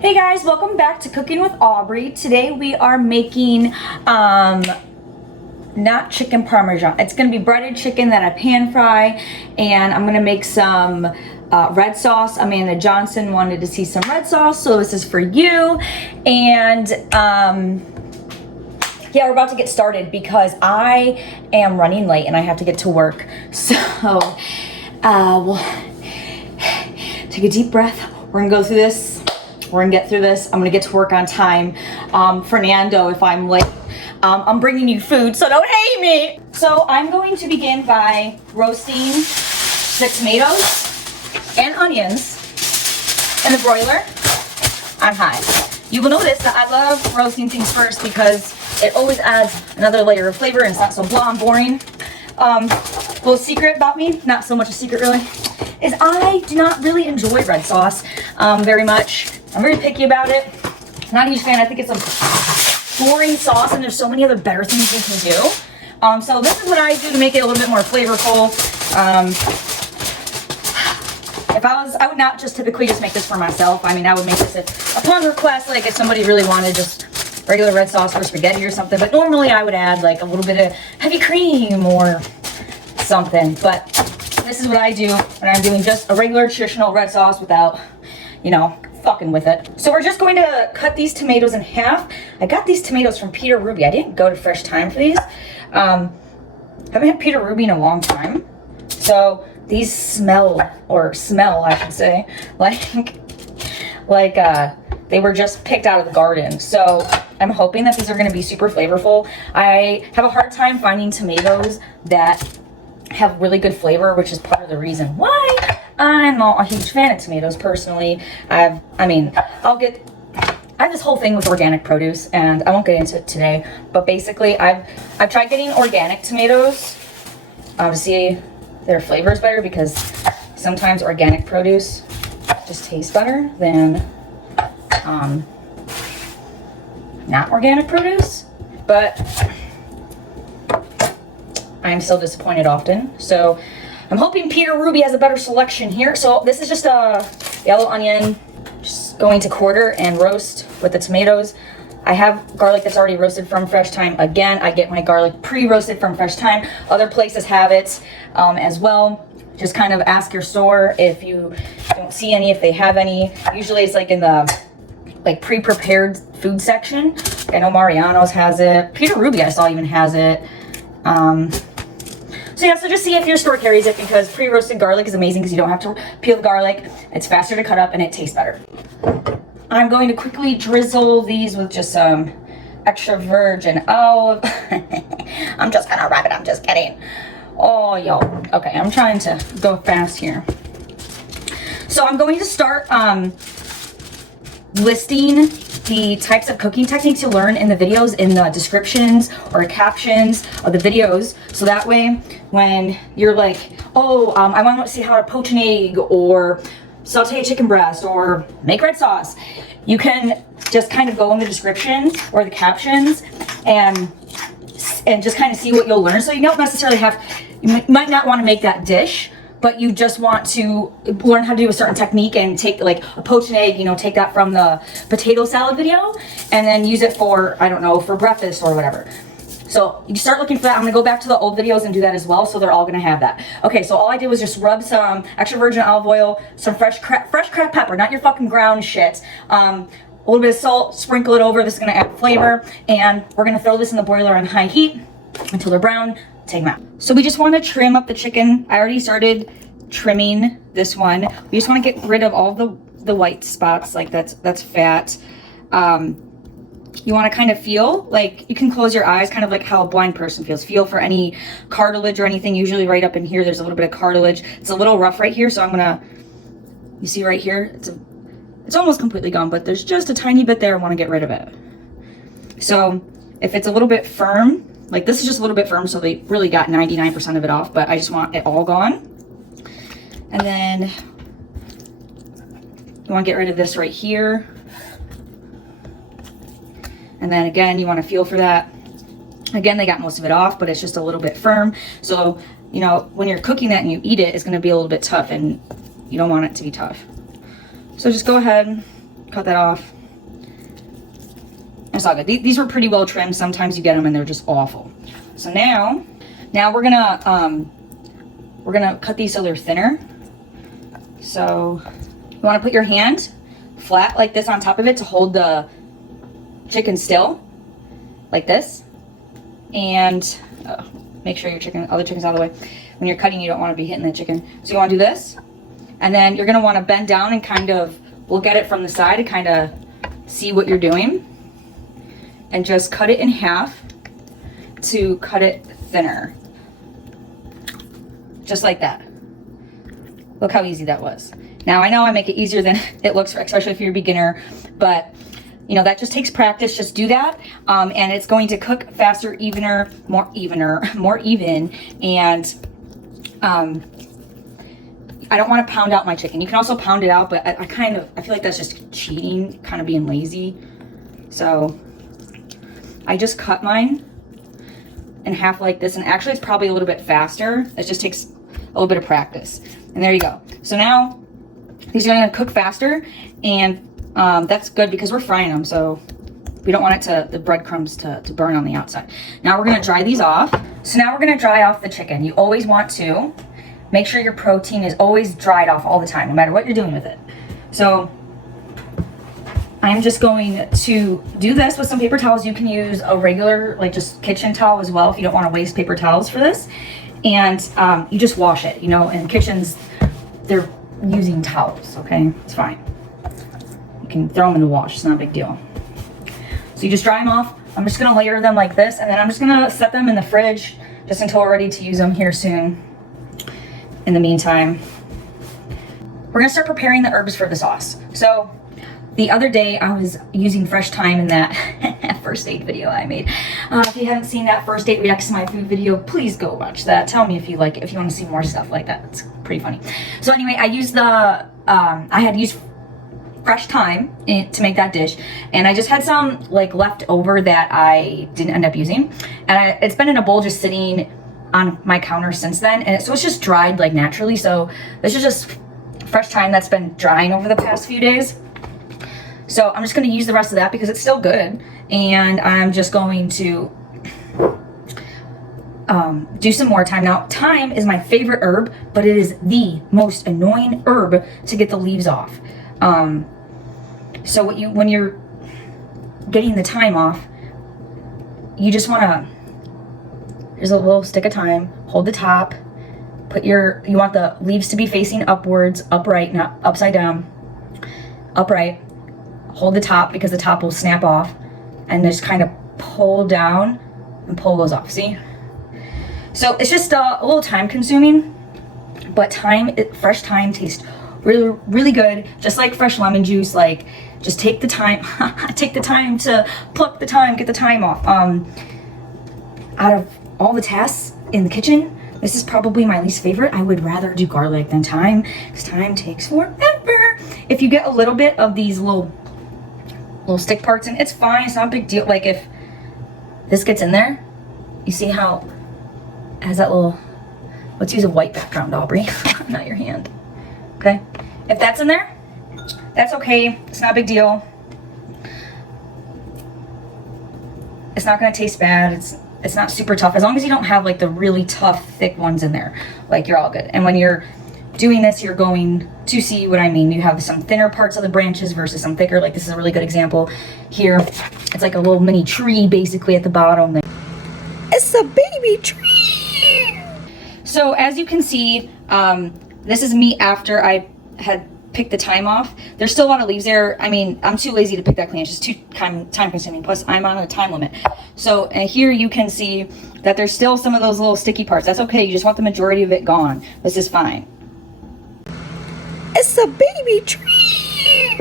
Hey guys, welcome back to Cooking with Aubrey. Today we are making not chicken parmesan. It's gonna be breaded chicken that I pan fry, and I'm gonna make some red sauce. Amanda Johnson wanted to see some red sauce, so this is for you. And yeah, we're about to get started because I am running late and I have to get to work. So we'll take a deep breath. We're gonna go through this. We're gonna get through this. I'm gonna get to work on time. Fernando, if I'm late, I'm bringing you food, so don't hate me. So I'm going to begin by roasting the tomatoes and onions in the broiler on high. You will notice that I love roasting things first because it always adds another layer of flavor and it's not so blah and boring. Little secret about me, not so much a secret really, is I do not really enjoy red sauce very much. I'm very picky about it. Not a huge fan. I think it's a boring sauce and there's so many other better things you can do. So this is what I do to make it a little bit more flavorful. I would not just typically just make this for myself. I mean, I would make this upon request, like if somebody really wanted just regular red sauce for spaghetti or something. But normally I would add like a little bit of heavy cream or something. But this is what I do when I'm doing just a regular traditional red sauce without, you know, fucking with it. So we're just going to cut these tomatoes in half. I got these tomatoes from Peter Ruby. I didn't go to Fresh Thyme for these. Haven't had Peter Ruby in a long time. So these smell, I should say, like they were just picked out of the garden. So I'm hoping that these are going to be super flavorful. I have a hard time finding tomatoes that have really good flavor, which is part of the reason why I'm not a huge fan of tomatoes personally. I have this whole thing with organic produce, and I won't get into it today, but basically I've tried getting organic tomatoes to see their flavor is better, because sometimes organic produce just tastes better than not organic produce. But I'm still disappointed often. So I'm hoping Peter Ruby has a better selection here. So this is just a yellow onion, just going to quarter and roast with the tomatoes. I have garlic that's already roasted from Fresh Thyme. Again, I get my garlic pre-roasted from Fresh Thyme. Other places have it as well. Just kind of ask your store if you don't see any, if they have any. Usually it's like in the pre-prepared food section. I know Mariano's has it. Peter Ruby I saw even has it. So yeah, so just see if your store carries it, because pre-roasted garlic is amazing because you don't have to peel the garlic. It's faster to cut up and it tastes better. I'm going to quickly drizzle these with just some extra virgin olive. I'm just gonna wrap it, I'm just kidding. Oh, yo. Okay, I'm trying to go fast here. So I'm going to start listing the types of cooking techniques you learn in the videos in the descriptions or captions of the videos, so that way when you're like, oh, I want to see how to poach an egg or saute a chicken breast or make red sauce, you can just kind of go in the descriptions or the captions and just kind of see what you'll learn. So you don't necessarily you might not want to make that dish, but you just want to learn how to do a certain technique and take like a poached egg, you know, take that from the potato salad video and then use it for, I don't know, for breakfast or whatever. So you start looking for that. I'm gonna go back to the old videos and do that as well, so they're all gonna have that. Okay, so all I did was just rub some extra virgin olive oil, some fresh cracked pepper, not your fucking ground shit. A little bit of salt, sprinkle it over. This is gonna add flavor, and we're gonna throw this in the boiler on high heat until they're brown. Take them out. So we just want to trim up the chicken. I already started trimming this one. We just want to get rid of all the white spots, like that's fat. You want to kind of feel like, you can close your eyes, kind of like how a blind person feels. Feel for any cartilage or anything. Usually right up in here there's a little bit of cartilage. It's a little rough right here, so I'm gonna, you see right here, it's almost completely gone, but there's just a tiny bit there. I want to get rid of it. So if it's a little bit firm, like this is just a little bit firm, so they really got 99% of it off, but I just want it all gone. And then you want to get rid of this right here. And then again, you want to feel for that. Again, they got most of it off, but it's just a little bit firm. So, you know, when you're cooking that and you eat it, it's going to be a little bit tough, and you don't want it to be tough. So just go ahead, cut that off. It's all good. These were pretty well trimmed. Sometimes you get them and they're just awful. So now we're gonna cut these so they're thinner. So you want to put your hand flat like this on top of it to hold the chicken still, like this, and make sure your other chicken's out of the way. When you're cutting, you don't want to be hitting the chicken. So you want to do this, and then you're gonna want to bend down and kind of look at it from the side to kind of see what you're doing, and just cut it in half to cut it thinner, just like that. Look how easy that was. Now I know I make it easier than it looks, especially if you're a beginner, but you know, that just takes practice. Just do that, and it's going to cook faster, more even, and I don't want to pound out my chicken. You can also pound it out, but I feel like that's just cheating, kind of being lazy. So I just cut mine in half like this, and actually it's probably a little bit faster. It just takes a little bit of practice. And there you go. So now these are going to cook faster, and that's good because we're frying them, so we don't want the breadcrumbs to burn on the outside. Now we're going to dry these off. So now we're going to dry off the chicken. You always want to make sure your protein is always dried off all the time, no matter what you're doing with it. So I'm just going to do this with some paper towels. You can use a regular, like just kitchen towel as well if you don't want to waste paper towels for this. And you just wash it, you know, in kitchens, they're using towels, okay? It's fine. You can throw them in the wash, it's not a big deal. So you just dry them off. I'm just gonna layer them like this, and then I'm just gonna set them in the fridge just until we're ready to use them here soon. In the meantime, we're gonna start preparing the herbs for the sauce. So the other day I was using fresh thyme in that first aid video I made. If you haven't seen that first aid reacts to my food video, please go watch that. Tell me if you like it, if you want to see more stuff like that. It's pretty funny. So anyway, I used I had used fresh thyme to make that dish, and I just had some like left over that I didn't end up using, and it's been in a bowl just sitting on my counter since then, and so it's just dried like naturally. So this is just fresh thyme that's been drying over the past few days. So I'm just going to use the rest of that because it's still good, and I'm just going to do some more thyme. Now, thyme is my favorite herb, but it is the most annoying herb to get the leaves off. So when you're getting the thyme off, you just want to, here's a little stick of thyme, hold the top, you want the leaves to be facing upwards, upright, not upside down, upright. Hold the top because the top will snap off, and just kind of pull down and pull those off, see? So it's just a little time consuming, but fresh thyme tastes really, really good, just like fresh lemon juice. Like, just take the time, take the time to pluck the thyme, get the thyme off. Out of all the tasks in the kitchen, this is probably my least favorite. I would rather do garlic than thyme, because thyme takes forever. If you get a little bit of these little stick parts in, it's fine, it's not a big deal. Like if this gets in there, you see how it has that little, let's use a white background, Aubrey, not your hand. Okay, if that's in there, that's okay, it's not a big deal. It's not gonna taste bad, it's not super tough, as long as you don't have like the really tough, thick ones in there, like you're all good. And when you're doing this, you're going to see what I mean. You have some thinner parts of the branches versus some thicker. Like this is a really good example here. It's like a little mini tree basically at the bottom. It's a baby tree. So as you can see, this is me after I had picked the thyme off. There's still a lot of leaves there. I mean, I'm too lazy to pick that clean. It's just too time consuming. Plus I'm on a time limit. So here you can see that there's still some of those little sticky parts. That's okay. You just want the majority of it gone. This is fine. It's a baby tree.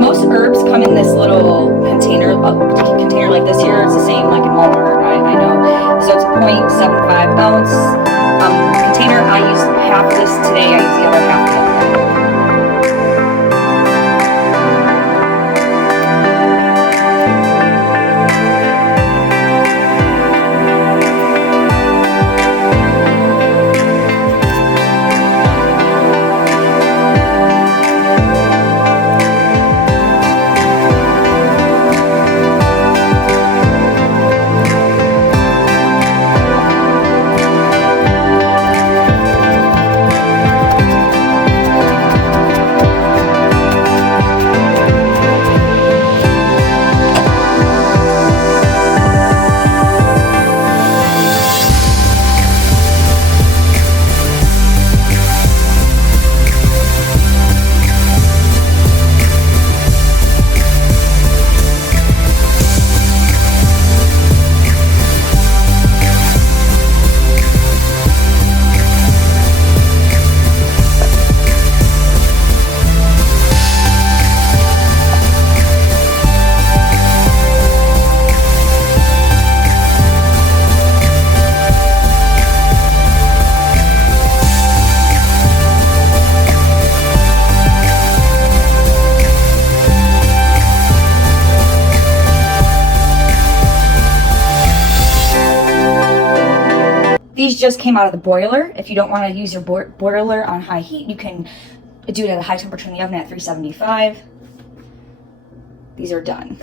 Most herbs come in this little container like this here. It's the same like in Walmart, I know. So it's 0.75 ounce container. I used half of this today. I used the other half of it. these just came out of the broiler. If you don't want to use your broiler on high heat, you can do it at a high temperature in the oven at 375. These are done.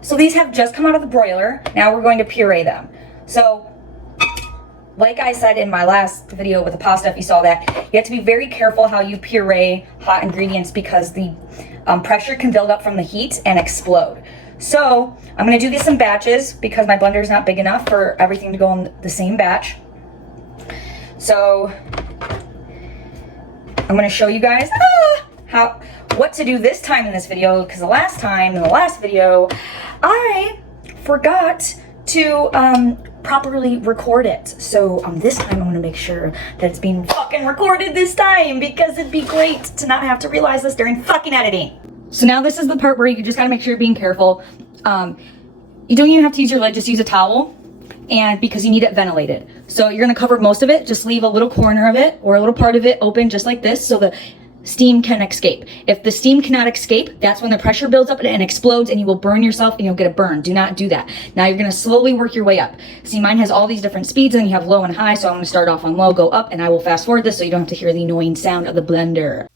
So these have just come out of the broiler. Now we're going to puree them. So like I said in my last video with the pasta, if you saw that, you have to be very careful how you puree hot ingredients because the pressure can build up from the heat and explode. So I'm going to do these in batches because my blender is not big enough for everything to go in the same batch. So I'm going to show you guys what to do this time in this video, because the last time in the last video I forgot to properly record it. So this time I'm going to make sure that it's being fucking recorded this time, because it'd be great to not have to realize this during fucking editing. So now this is the part where you just gotta make sure you're being careful. You don't even have to use your lid, just use a towel, and because you need it ventilated. So you're gonna cover most of it, just leave a little corner of it or a little part of it open just like this so the steam can escape. If the steam cannot escape, that's when the pressure builds up and explodes and you will burn yourself and you'll get a burn. Do not do that. Now you're gonna slowly work your way up. See, mine has all these different speeds and you have low and high, so I'm gonna start off on low, go up, and I will fast forward this so you don't have to hear the annoying sound of the blender.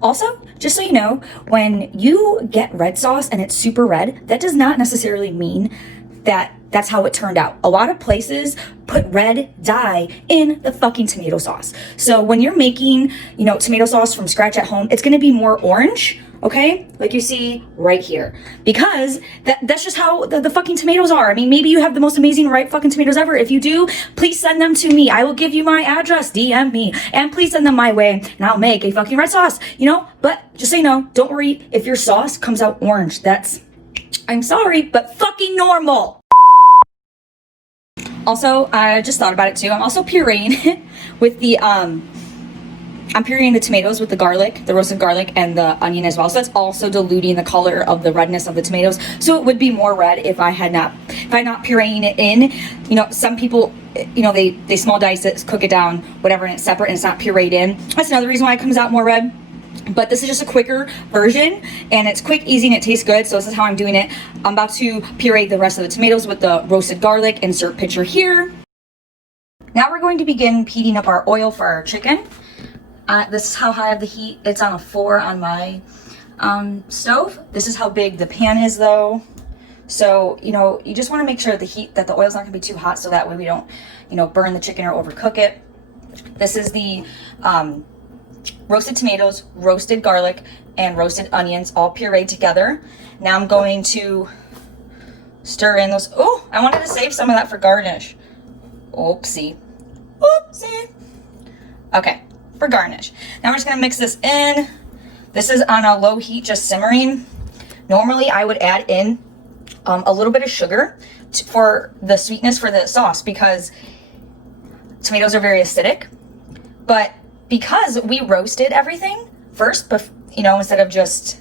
Also, just so you know, when you get red sauce and it's super red, that does not necessarily mean that that's how it turned out. A lot of places put red dye in the fucking tomato sauce. So when you're making, tomato sauce from scratch at home, it's gonna be more orange, okay? Like you see right here. Because that's just how the fucking tomatoes are. I mean, maybe you have the most amazing ripe fucking tomatoes ever. If you do, please send them to me. I will give you my address, DM me, and please send them my way, and I'll make a fucking red sauce, But just so you know, don't worry if your sauce comes out orange. I'm sorry, but fucking normal. Also, I just thought about it too. I'm also pureeing it with the, I'm pureeing the tomatoes with the garlic, the roasted garlic, and the onion as well. So it's also diluting the color of the redness of the tomatoes. So it would be more red if I'm not pureeing it in. Some people, they small dice it, cook it down, whatever, and it's separate and it's not pureed in. That's another reason why it comes out more red. But this is just a quicker version, and it's quick, easy, and it tastes good. So this is how I'm doing it. I'm about to puree the rest of the tomatoes with the roasted garlic. Insert picture here. Now we're going to begin heating up our oil for our chicken. This is how high I have the heat. It's on a 4 on my stove. This is how big the pan is though. So, you just want to make sure that the oil's not going to be too hot, so that way we don't, burn the chicken or overcook it. This is the roasted tomatoes, roasted garlic, and roasted onions all pureed together. Now I'm going to stir in those. Oh, I wanted to save some of that for garnish. Oopsie. Oopsie. Okay, for garnish. Now we're just gonna mix this in. This is on a low heat, just simmering. Normally I would add in a little bit of sugar for the sweetness for the sauce, because tomatoes are very acidic. But because we roasted everything first, instead of just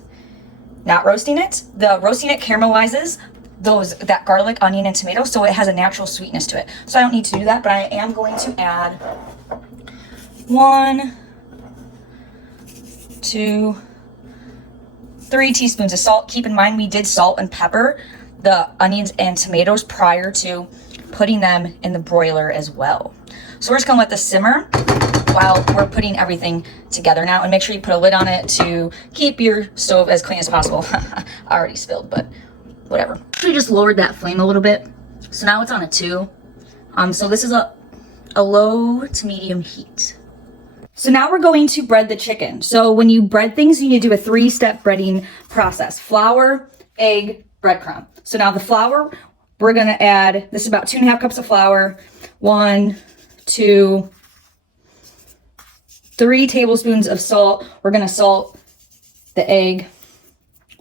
not roasting it, roasting it caramelizes that garlic, onion, and tomato, so it has a natural sweetness to it. So I don't need to do that, but I am going to add 1, 2, 3 teaspoons of salt. Keep in mind we did salt and pepper the onions and tomatoes prior to putting them in the broiler as well. So we're just gonna let this simmer while we're putting everything together now, and make sure you put a lid on it to keep your stove as clean as possible. I already spilled, but whatever. We just lowered that flame a little bit, so now it's on a 2. So this is a low to medium heat. So now we're going to bread the chicken. So when you bread things, you need to do a 3-step breading process: flour, egg, breadcrumb. So now the flour, we're gonna add, this is about 2.5 cups of flour, 1, 2, 3 tablespoons of salt. We're gonna salt the egg,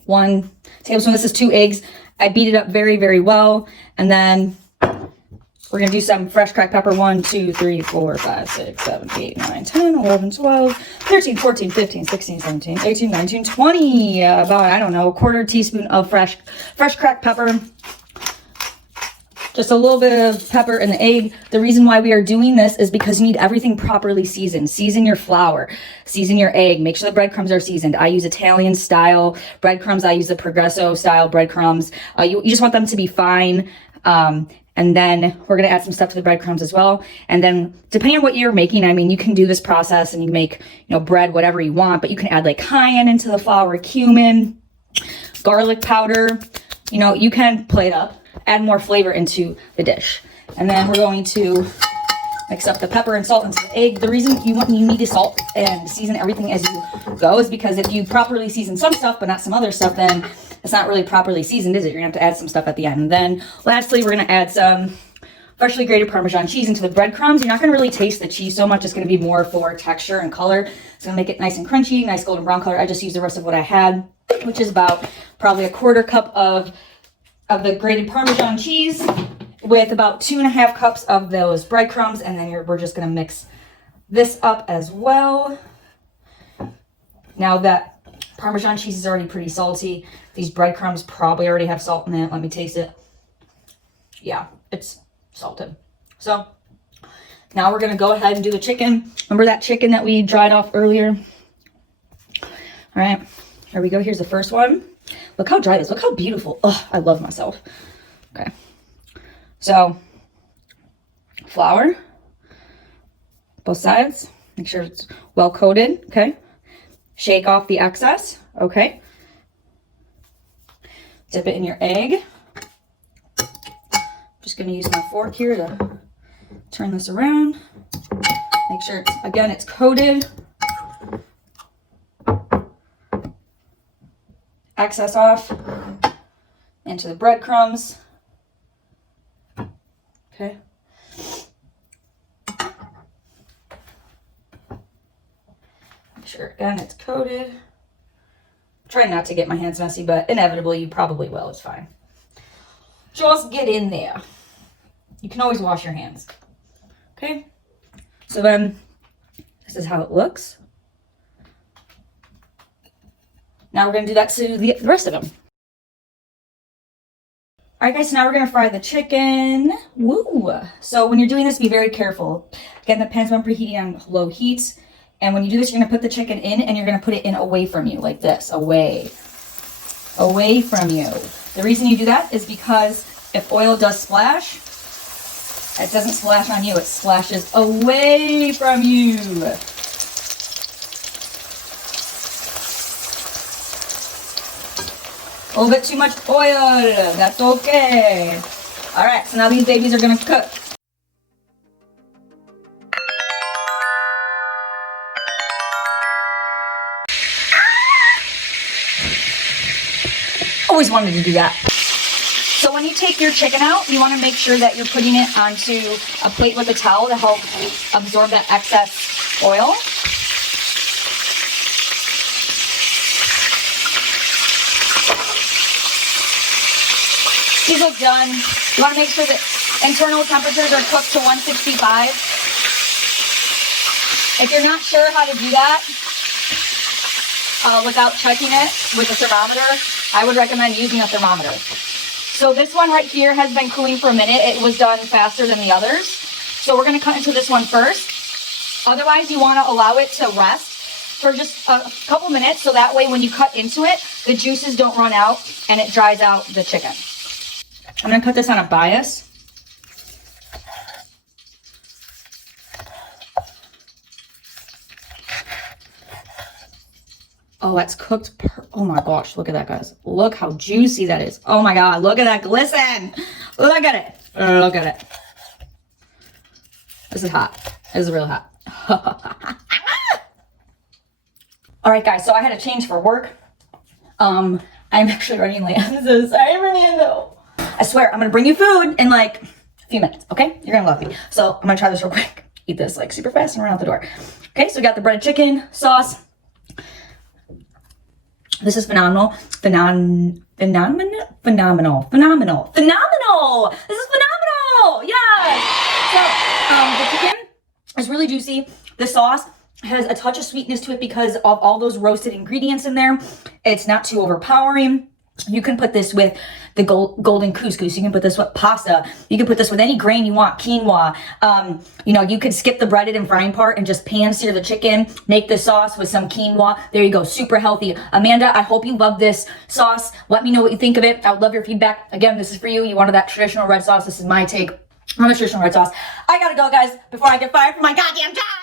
1 tablespoon. This is 2 eggs. I beat it up very, very well. And then we're going to do some fresh cracked pepper. 1, 2, 3, 4, 5, 6, 7, 8, 9, 10, 11, 12, 13, 14, 15, 16, 17, 18, 19, 20. About, I don't know, 1/4 teaspoon of fresh cracked pepper. Just a little bit of pepper in the egg. The reason why we are doing this is because you need everything properly seasoned. Season your flour, season your egg, make sure the breadcrumbs are seasoned. I use Italian style breadcrumbs. I use the Progresso style breadcrumbs. You just want them to be fine. And then we're going to add some stuff to the breadcrumbs as well. And then depending on what you're making, I mean, you can do this process and you make, bread, whatever you want, but you can add like cayenne into the flour, cumin, garlic powder. You can play it up, add more flavor into the dish. And then we're going to mix up the pepper and salt into the egg. The reason you need to salt and season everything as you go is because if you properly season some stuff, but not some other stuff, then it's not really properly seasoned, is it? You're gonna have to add some stuff at the end. And then lastly, we're gonna add some freshly grated Parmesan cheese into the breadcrumbs. You're not gonna really taste the cheese so much. It's gonna be more for texture and color. It's gonna make it nice and crunchy, nice golden brown color. I just used the rest of what I had, which is about probably 1/4 cup of the grated Parmesan cheese with about 2.5 cups of those breadcrumbs. And then we're just gonna mix this up as well. Now that Parmesan cheese is already pretty salty, these breadcrumbs probably already have salt in it. Let me taste it. Yeah, it's salted. So now we're gonna go ahead and do the chicken. Remember that chicken that we dried off earlier? All right, here we go. Here's the first one. Look how dry it is. Look how beautiful. Oh, I love myself. Okay. So flour, both sides. Make sure it's well coated. Okay. Shake off the excess. Okay. Dip it in your egg. Just going to use my fork here to turn this around. Make sure it's coated. Excess off into the breadcrumbs. Okay. Make sure again it's coated. Try not to get my hands messy, but inevitably you probably will. It's fine. Just get in there. You can always wash your hands. Okay. So then this is how it looks. Now we're going to do that to the rest of them. All right, guys, so now we're going to fry the chicken. Woo! So when you're doing this, be very careful. Again, the pan's been preheating on low heat. And when you do this, you're going to put the chicken in and you're going to put it in away from you, like this, away from you. The reason you do that is because if oil does splash, it doesn't splash on you, it splashes away from you. A little bit too much oil, that's okay. All right, so now these babies are gonna cook. Always wanted to do that. So when you take your chicken out, you want to make sure that you're putting it onto a plate with a towel to help absorb that excess oil. These look done. You want to make sure that internal temperatures are cooked to 165. If you're not sure how to do that without checking it with a thermometer, I would recommend using a thermometer. So this one right here has been cooling for a minute. It was done faster than the others. So we're going to cut into this one first. Otherwise, you want to allow it to rest for just a couple minutes so that way when you cut into it, the juices don't run out and it dries out the chicken. I'm going to put this on a bias. Oh, that's cooked. Oh my gosh, look at that, guys. Look how juicy that is. Oh my God, look at that glisten. Look at it. Look at it. This is hot. This is real hot. All right, guys, so I had to change for work. I'm actually running late. I'm so sorry, Fernando. I swear, I'm gonna bring you food in like a few minutes, okay? You're gonna love me. So I'm gonna try this real quick. Eat this like super fast and run out the door. Okay, so we got the breaded chicken sauce. This is phenomenal. Phenomenal. This is phenomenal. Yes. So the chicken is really juicy. The sauce has a touch of sweetness to it because of all those roasted ingredients in there. It's not too overpowering. You can put this with the golden couscous. You can put this with pasta. You can put this with any grain you want, quinoa. You know, you could skip the breaded and frying part and just pan sear the chicken, make the sauce with some quinoa. There you go, super healthy. Amanda, I hope you love this sauce. Let me know what you think of it. I would love your feedback. Again, this is for you. You wanted that traditional red sauce. This is my take on the traditional red sauce. I gotta go, guys, before I get fired from my goddamn job.